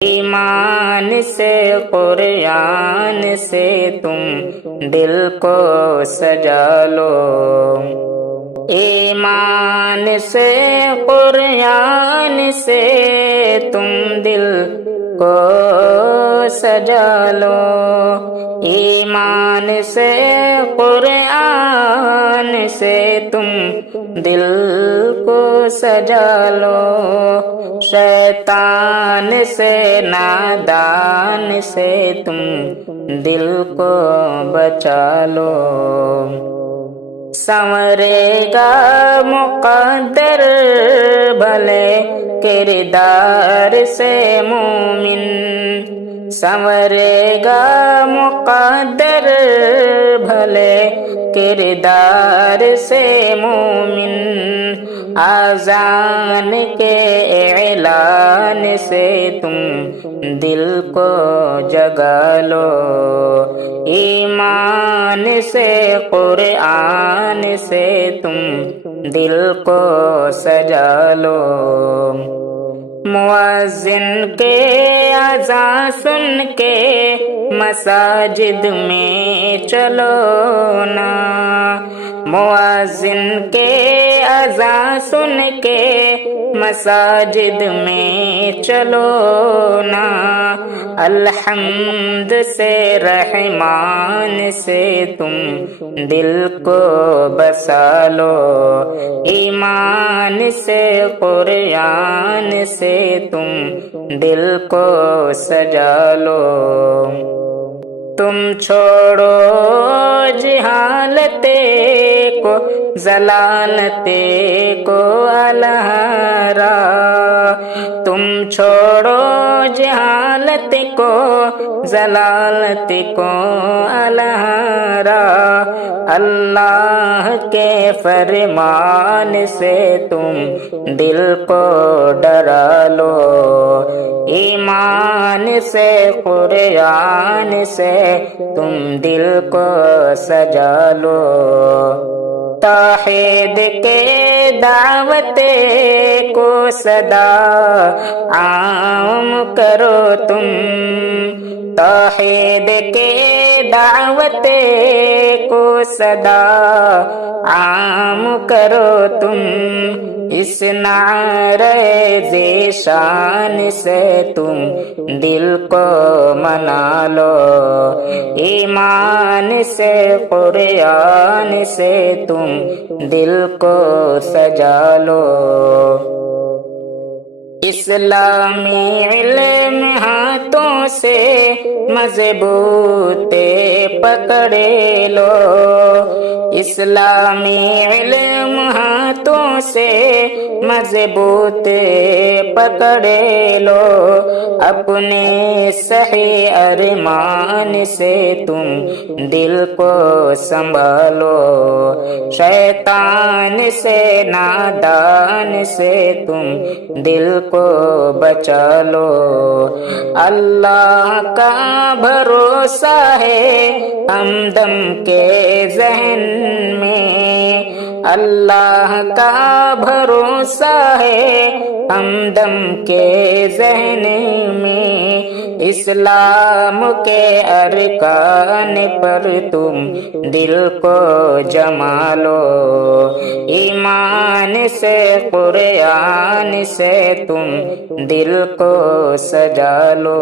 ایمان سے قرآن سے تم دل کو سجا لو، ایمان سے قرآن سے تم دل کو سجا لو، ایمان سے قرآن سے تم دل کو سجا لو، شیطان سے نادان سے تم دل کو بچا لو، سنورے گا مقدر بھلے کردار سے مومن، سنورے گا مقدر بھلے کردار سے مومن، اذان کے اعلان سے تم دل کو جگا لو، ایمان سے قرآن سے تم دل کو سجا لو، مؤذن کے اذان سن کے مساجد میں چلو نا، مؤذن کے اذان سن کے مساجد میں چلو نا، الحمد سے رحمان سے تم دل کو بسا لو، ایمان سے قرآن سے تم دل کو سجا لو، تم چھوڑو جہالتے کو ضلالتے کو الہرا، تم چھوڑو جہالت کو ضلالت کو الہرا، اللہ کے فرمان سے تم دل کو ڈرا لو، ایمان سے قرآن سے تم دل کو سجا لو، توحید کے دعوت کو صدا عام کرو تم، توحید کے دعوت کو صدا عام کرو تم، اس نعرہ ذیشان سے تم دل کو منا لو، ایمان سے قرآن سے تم دل کو سجا لو، اسلامی علم ہاتھوں سے مضبوط پکڑے لو، اسلامی علم ہاتھوں سے مضبوط پکڑے لو، اپنے صحیح ارمان سے تم دل کو سنبھالو، شیطان سے نادان سے تم دل کو بچا لو، اللہ کا بھروسہ ہے ہمدم کے ذہن میں، اللہ کا بھروسہ ہے ہمدم کے ذہن میں، اسلام کے ارکان پر تم دل کو جما لو، ایمان سے قرآن سے تم دل کو سجا لو۔